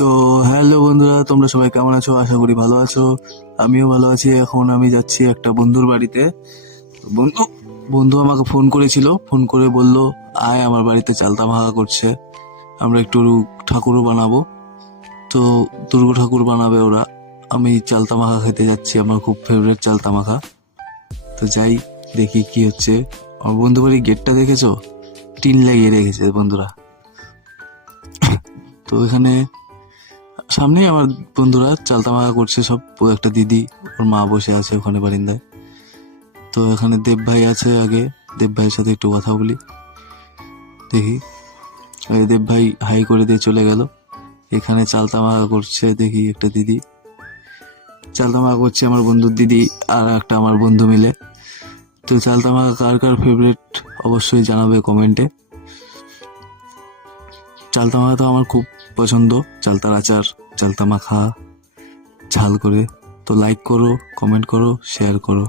তো হ্যালো বন্ধুরা, তোমরা সবাই কেমন আছো? আশা করি ভালো আছো। আমিও ভালো আছি। এখন আমি যাচ্ছি একটা বন্ধুর বাড়িতে। বন্ধু বন্ধু আমাকে ফোন করেছিল, ফোন করে বলল আয় আমার বাড়িতে চালতা মাখা করছে, আমরা একটু ঠাকুরও বানাবো। তো দুর্গা ঠাকুর বানাবে ওরা। আমি চালতা মাখা খেতে যাচ্ছি, আমার খুব ফেভারিট চালতা মাখা। তো যাই, দেখি কি হচ্ছে। আমার বন্ধু বাড়ির গেটটা দেখেছো? টিন লাগিয়ে রেখেছে বন্ধুরা। তো এখানে সামনেই আমার বন্ধুরা চালতা মাখা করছে সব। ও একটা দিদি, ওর মা বসে আছে ওখানে বারিন্দায়। তো এখানে দেব ভাই আছে, আগে দেব ভাইয়ের সাথে একটু কথা বলি, দেখি। ওই দেব ভাই হাই করে দিয়ে চলে গেল। এখানে চালতা মাখা করছে, দেখি একটা দিদি চালতা মাখা করছে, আমার বন্ধুর দিদি আর একটা আমার বন্ধু মিলে। তো চালতা মাখা কার কার ফেভারিট অবশ্যই জানাবে কমেন্টে। চালতা মাখা তো আমার খুব পছন্দ, চালতার আচার, চালতা মাখা ঝাল করে। তো লাইক করো, কমেন্ট করো, শেয়ার করো।